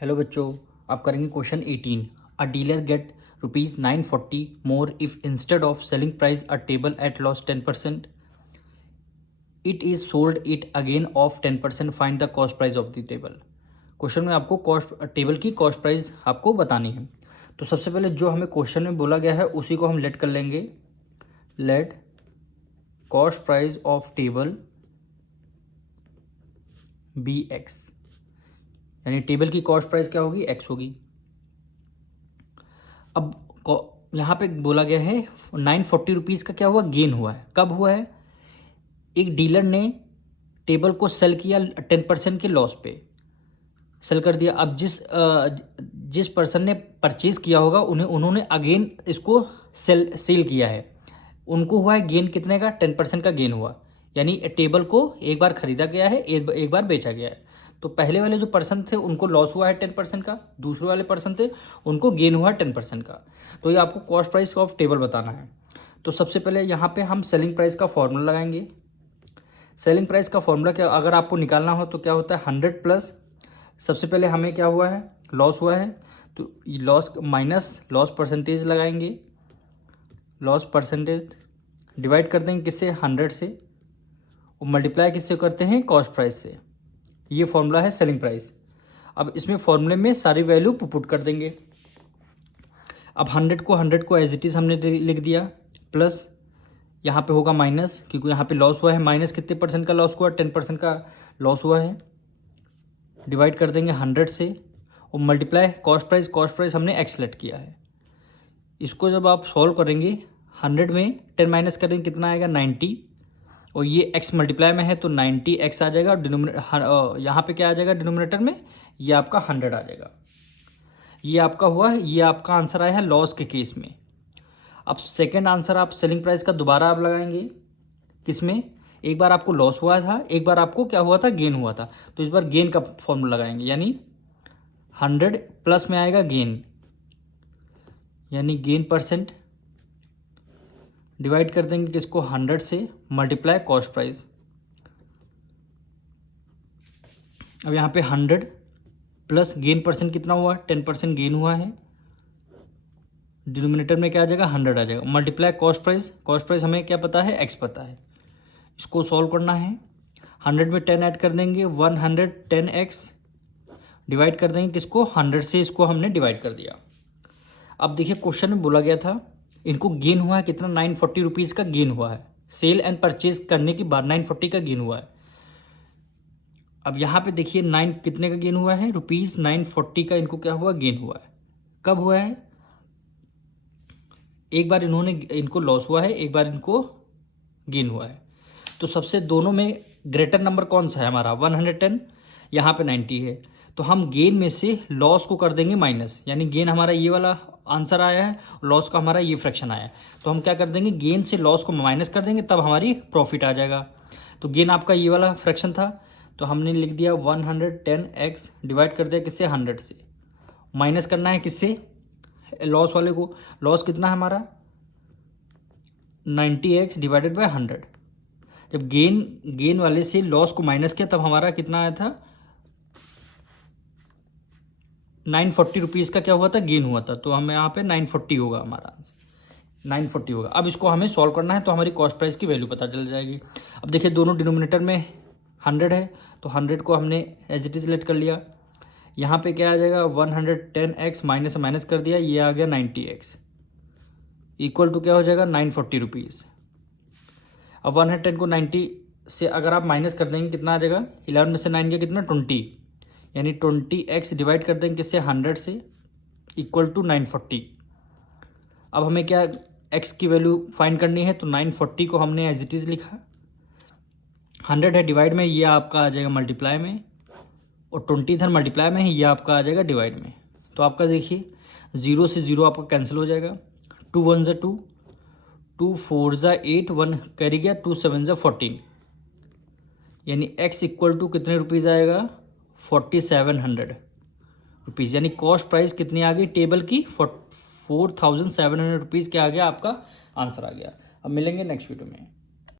Hello बच्चों, आप करेंगे question 18। A dealer get ₹940 more if instead of selling price a table at loss 10%, it is sold at a gain of 10%, find the cost price of the table. Question में आपको cost table की cost price आपको बतानी है। तो सबसे पहले जो हमें क्वेश्चन में बोला गया है उसी को हम लेट कर लेंगे। Let cost price of table be x, यानी टेबल की कॉस्ट प्राइस क्या होगी, एक्स होगी। अब यहाँ पे बोला गया है 940 रुपीज़ का क्या हुआ, गेन हुआ है। कब हुआ है? एक डीलर ने टेबल को सेल किया 10% के लॉस पे सेल कर दिया। अब जिस पर्सन ने परचेज किया होगा उन्होंने अगेन इसको सेल किया है, उनको हुआ है गेन कितने का, 10% का गेन हुआ। यानी टेबल को एक बार खरीदा गया है, एक बार बेचा गया है। तो पहले वाले जो पर्सन थे उनको लॉस हुआ है 10% का, दूसरे वाले पर्सन थे उनको गेन हुआ है 10% का। तो ये आपको कॉस्ट प्राइस ऑफ टेबल बताना है। तो सबसे पहले यहाँ पे हम सेलिंग प्राइस का फॉर्मूला लगाएंगे। सेलिंग प्राइस का फॉर्मूला क्या, अगर आपको निकालना हो तो क्या होता है, 100 प्लस, सबसे पहले हमें क्या हुआ है, लॉस हुआ है, तो लॉस माइनस लॉस परसेंटेज लगाएंगे। लॉस परसेंटेज डिवाइड कर देंगे किससे, 100 से, और मल्टीप्लाई किससे करते हैं, कॉस्ट प्राइस से। ये फॉर्मूला है सेलिंग प्राइस। अब इसमें फॉर्मूले में सारी वैल्यू पुट कर देंगे। अब 100 को एज इट इज़ हमने लिख दिया, प्लस यहाँ पे होगा माइनस, क्योंकि यहाँ पे लॉस हुआ है। माइनस कितने परसेंट का लॉस हुआ, 10% का लॉस हुआ है। डिवाइड कर देंगे 100 से, और मल्टीप्लाई कॉस्ट प्राइस हमने एक्स सेलेक्ट किया है। इसको जब आप सॉल्व करेंगे, 100 में 10 माइनस करेंगे कितना आएगा, 90, और ये x मल्टीप्लाई में है तो 90x आ जाएगा। और यहाँ पे क्या आ जाएगा डिनोमिनेटर में, ये आपका 100 आ जाएगा। ये आपका हुआ है, ये आपका आंसर आया है लॉस के केस में। अब सेकंड आंसर आप सेलिंग प्राइस का दोबारा आप लगाएंगे, किसमें, एक बार आपको लॉस हुआ था, एक बार आपको क्या हुआ था, गेन हुआ था। तो इस बार गेन का फॉर्मूला लगाएंगे, यानी 100 प्लस में आएगा गेन, यानी गेन परसेंट, डिवाइड कर देंगे किसको, 100 से, मल्टीप्लाई कॉस्ट प्राइस। अब यहाँ पे 100 प्लस गेन परसेंट कितना हुआ, 10% गेन हुआ है। डिनोमिनेटर में क्या आ जाएगा, 100 आ जाएगा, मल्टीप्लाई कॉस्ट प्राइस हमें क्या पता है, एक्स पता है। इसको सॉल्व करना है, 100 में 10 ऐड कर देंगे, 110x, डिवाइड कर देंगे किसको, 100 से, इसको हमने डिवाइड कर दिया। अब देखिए क्वेश्चन में बोला गया था इनको गेन हुआ है कितना, 940 रुपीज़ का गेन हुआ है। सेल एंड परचेज करने के बाद 940 का गेन हुआ है। अब यहाँ पे देखिए 9 कितने का गेन हुआ है, ₹940 का इनको क्या हुआ, गेन हुआ है। कब हुआ है, एक बार इनको लॉस हुआ है, एक बार इनको गेन हुआ है। तो सबसे दोनों में ग्रेटर नंबर कौन सा है हमारा, 110, यहाँ पे 90 है। तो हम गेन में से लॉस को कर देंगे माइनस, यानी गेन हमारा ये वाला आंसर आया है, लॉस का हमारा ये फ्रैक्शन आया है। तो हम क्या कर देंगे, गेन से लॉस को माइनस कर देंगे, तब हमारी प्रॉफिट आ जाएगा। तो गेन आपका ये वाला फ्रैक्शन था, तो हमने लिख दिया 110x, डिवाइड कर दिया किससे, 100 से, माइनस करना है किससे, लॉस वाले को। लॉस कितना है हमारा, 90x डिवाइडेड बाय 100। जब गेन वाले से लॉस को माइनस किया तब हमारा कितना आया था, 940 रुपीज़ का क्या हुआ था, गेन हुआ था। तो हमें यहाँ पे 940 होगा, हमारा आंसर 940 होगा। अब इसको हमें सॉल्व करना है, तो हमारी कॉस्ट प्राइस की वैल्यू पता चल जाएगी। अब देखिए दोनों डिनोमिनेटर में 100 है, तो 100 को हमने एज इट इज लेट कर लिया। यहाँ पे क्या आ जाएगा, 110x, माइनस से माइनस कर दिया, ये आ गया 90x, इक्वल टू क्या हो जाएगा, 940 रुपीज़। अब 110 को 90 से अगर आप माइनस कर देंगे कितना आ जाएगा, 11 में से 9 गया कितना, 20, यानी 20x डिवाइड कर देंगे किससे, 100 से, इक्वल टू 940। अब हमें क्या x की वैल्यू फाइंड करनी है, तो 940 को हमने एज इट इज़ लिखा, 100 है डिवाइड में, ये आपका आ जाएगा मल्टीप्लाई में, और 20 इधर मल्टीप्लाई में है, ये आपका आ जाएगा डिवाइड में। तो आपका देखिए 0 से 0 आपका कैंसिल हो जाएगा, 2 1 ज़ा 2, 2 4 ज़ा 8, 1 कैरी गया, 2 7 ज़ा 14, यानी x इक्वल टू कितने रुपीज़ आएगा, 4700 रुपीज़। यानी कॉस्ट प्राइस कितनी आ गई टेबल की, 4700 रुपीज़ क्या आ गया, आपका आंसर आ गया। अब मिलेंगे नेक्स्ट वीडियो में।